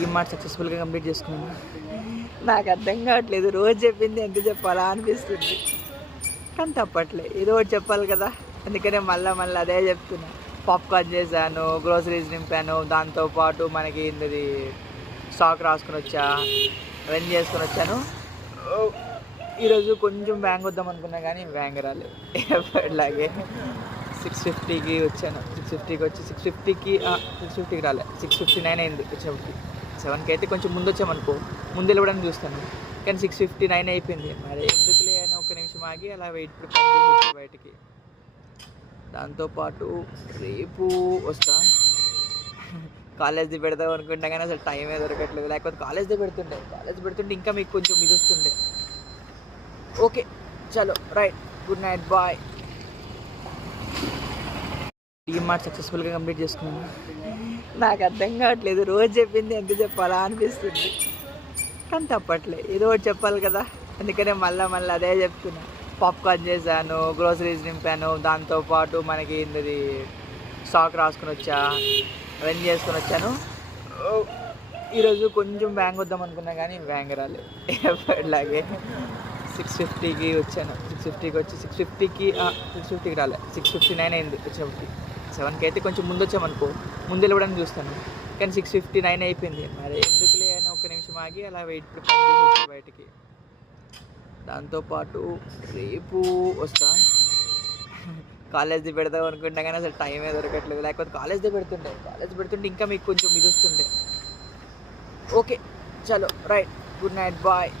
డీమార్ట్ సక్సెస్ఫుల్గా కంప్లీట్ చేసుకున్నాను. నాకు అర్థం కావట్లేదు, రోజు చెప్పింది ఎంత చెప్పాలా అనిపిస్తుంది, కానీ తప్పట్లే, ఏదో ఒకటి చెప్పాలి కదా. అందుకనే మళ్ళీ అదే చెప్తున్నా. పాప్కార్న్ చేశాను, గ్రోసరీస్ నింపాను, దాంతోపాటు మనకి ఏంటది స్టాక్ రాసుకొని వచ్చా, రన్ చేసుకొని వచ్చాను. ఈరోజు కొంచెం బ్యాంగ్ వద్దాం అనుకున్నా కానీ బ్యాంగ్ రాలేదు. ఎప్పటిలాగే 650కి వచ్చాను. 650కి వచ్చి 650కి రాలే, 659 అయింది వచ్చేప్పటికి. 7కి అయితే కొంచెం ముందు వచ్చామనుకో, ముందు వెళ్ళడానికి చూస్తాను, కానీ 659 అయిపోయింది. మరి ఎందుకులే అని ఒక నిమిషం ఆగి అలా వెయిట్ వచ్చి బయటికి. దాంతోపాటు రేపు వస్తా. కాలేజ్ది పెడదాం అనుకుంటా కానీ అసలు టైమే దొరకట్లేదు, లేకపోతే కాలేజ్దే పెడుతుంటే ఇంకా మీకు కొంచెం ఇది వస్తుండే. ఓకే, చలో right, good night, bye. DMart సక్సెస్ఫుల్గా కంప్లీట్ చేసుకున్నాను. నాకు అర్థం కావట్లేదు, రోజు చెప్పింది ఎంత చెప్పాలా అనిపిస్తుంది, కానీ తప్పట్లే, ఏదో ఒకటి చెప్పాలి కదా. అందుకనే మళ్ళీ అదే చెప్తున్నా. పాప్కార్న్ చేశాను, గ్రోసరీస్ నింపాను, దాంతోపాటు మనకి ఏంటది స్టాక్ రాసుకొని వచ్చా, రన్ చేసుకొని వచ్చాను. ఈరోజు కొంచెం బ్యాంగ్ వద్దాం అనుకున్నా కానీ బ్యాంగ్ రాలేదు. ఎప్పటిలాగే 650కి వచ్చాను. 650కి వచ్చి 650కి రాలే, 659 అయింది వచ్చేప్పటికి. 7కి అయితే కొంచెం ముందు వచ్చామనుకో, ముందు వెళ్ళడానికి చూస్తాను, కానీ 659 అయిపోయింది. మరి ఎందుకులే అని ఒక నిమిషం ఆగి అలా వెయిట్ వచ్చి బయటికి. దాంతోపాటు రేపు వస్తా. కాలేజ్ది పెడదాం అనుకుంటా కానీ అసలు టైమే దొరకట్లేదు, లేకపోతే కాలేజ్దే పెడుతుంటే ఇంకా మీకు కొంచెం ఇది వస్తుండే. ఓకే, చలో రైట్, గుడ్ నైట్, బాయ్.